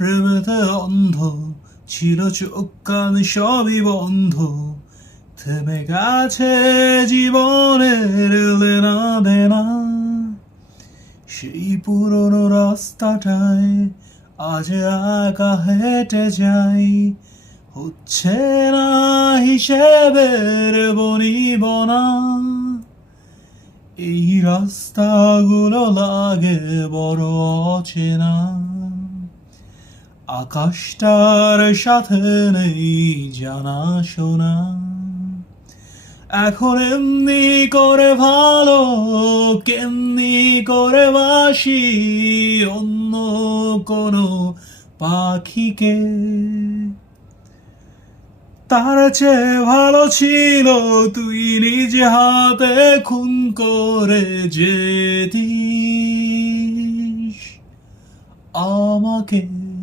প্রেমেতে অন্ধ ছিল চোখ কান সবই বন্ধ, থেমে গেছে জীবনের লেনা দেনা। সেই পুরনো রাস্তাটায় আজ একা হেঁটে যাই, হচ্ছে না হিসেবের বনিবনা। এই রাস্তাগুলো লাগে বড় অচেনা, আকাশটার সাথে নেই জানাশোনা। এখন এমনি করে ভালো, কেমনি করে বাসি অন্য কোনো পাখিকে। তার চেয়ে ভালো ছিল তুই নিজে হাতে খুন করে যেতিস আমাকে।